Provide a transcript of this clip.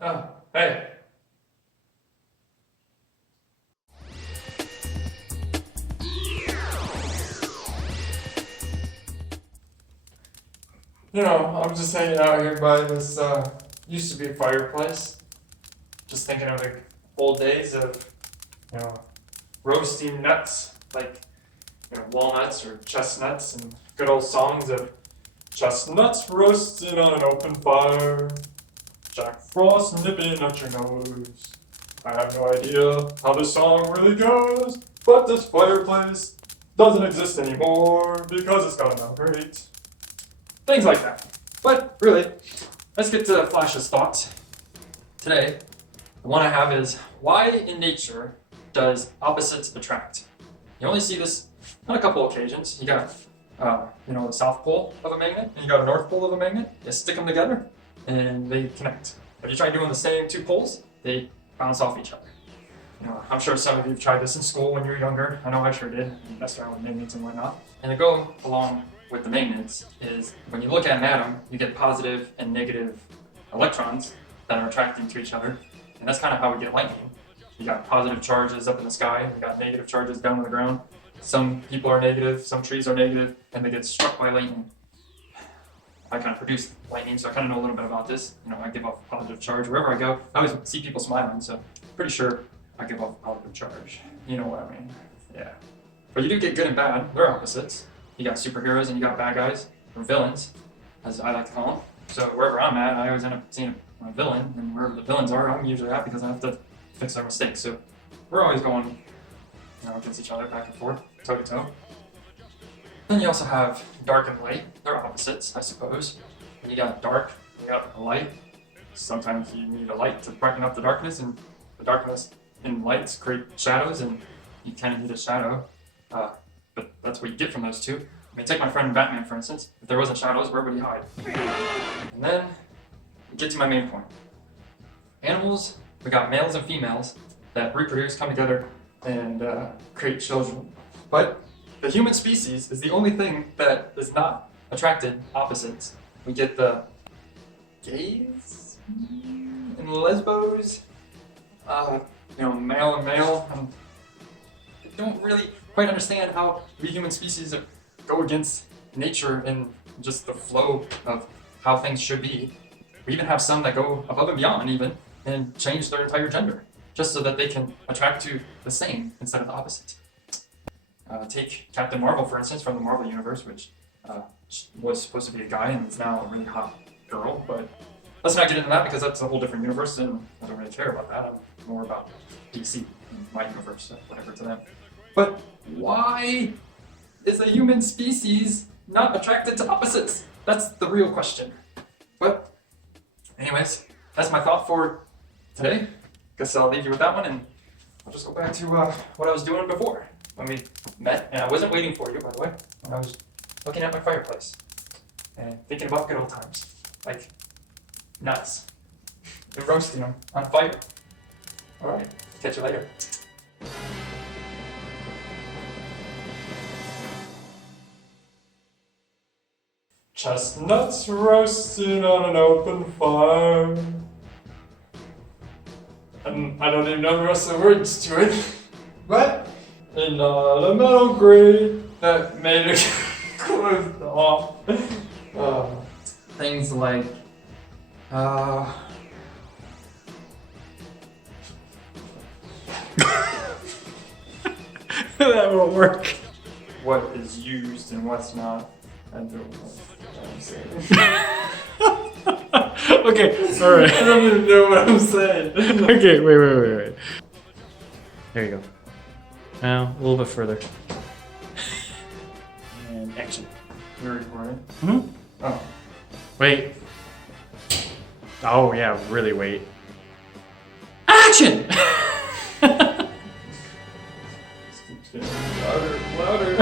Oh, hey. I'm just hanging out here by this, used to be a fireplace. Just thinking of the old days of, you know, roasting nuts, like, walnuts or chestnuts, and good old songs of chestnuts roasting on an open fire, Jack Frost nipping at your nose. I have no idea how this song really goes, but this fireplace doesn't exist anymore because it's gone down great. Things like that. But really, let's get to Flash's thoughts. Today, the one I have is why in nature does opposites attract? You only see this on a couple occasions. You got, the south pole of a magnet, and you got a north pole of a magnet. You stick them together, and they connect. If you try doing the same two poles, they bounce off each other. I'm sure some of you have tried this in school when you were younger. I know I sure did. You messed around with magnets and whatnot. And to go along with the magnets is when you look at an atom, you get positive and negative electrons that are attracting to each other. And that's kind of how we get lightning. You got positive charges up in the sky, you got negative charges down on the ground. Some people are negative, some trees are negative, and they get struck by lightning. I kind of produce lightning, so I kind of know a little bit about this. I give off a positive charge wherever I go. I always see people smiling, so pretty sure I give off a positive charge. You know what I mean? Yeah. But you do get good and bad. They're opposites. You got superheroes and you got bad guys, or villains, as I like to call them. So wherever I'm at, I always end up seeing a villain, and wherever the villains are, I'm usually at because I have to fix their mistakes. So we're always going, against each other, back and forth, toe to toe. Then you also have dark and light. They're opposites, I suppose. When you got dark, you got a light. Sometimes you need a light to brighten up the darkness, and the darkness and lights create shadows, and you kind of need a shadow. But that's what you get from those two. Take my friend Batman, for instance. If there wasn't shadows, where would he hide? And then, get to my main point. Animals, we got males and females that reproduce, come together, and create children. But the human species is the only thing that is not attracted opposites. We get the gays and lesbos, male and male. I don't really quite understand how we human species go against nature and just the flow of how things should be. We even have some that go above and beyond even and change their entire gender just so that they can attract to the same instead of the opposite. Take Captain Marvel, for instance, from the Marvel Universe, which was supposed to be a guy and is now a really hot girl, but let's not get into that because that's a whole different universe and I don't really care about that. I'm more about DC and my universe, so whatever to them. But why is a human species not attracted to opposites? That's the real question. But anyways, that's my thought for today. Guess I'll leave you with that one, and I'll just go back to what I was doing before when we met. And I wasn't waiting for you, by the way. I was looking at my fireplace and thinking about good old times, like nuts and roasting them on fire. All right, catch you later. Chestnuts roasting on an open fire. And I don't even know the rest of the words to it. But in a metal grate that made it closed off. Things like That won't work. what is used and what's not. I don't know what I'm saying. Okay, alright. I don't even know what I'm saying. Okay, wait. There you go. Now, a little bit further. And action. You're recording? Hmm? Oh. Wait. Oh, yeah, really wait. Action! This keeps getting louder and louder.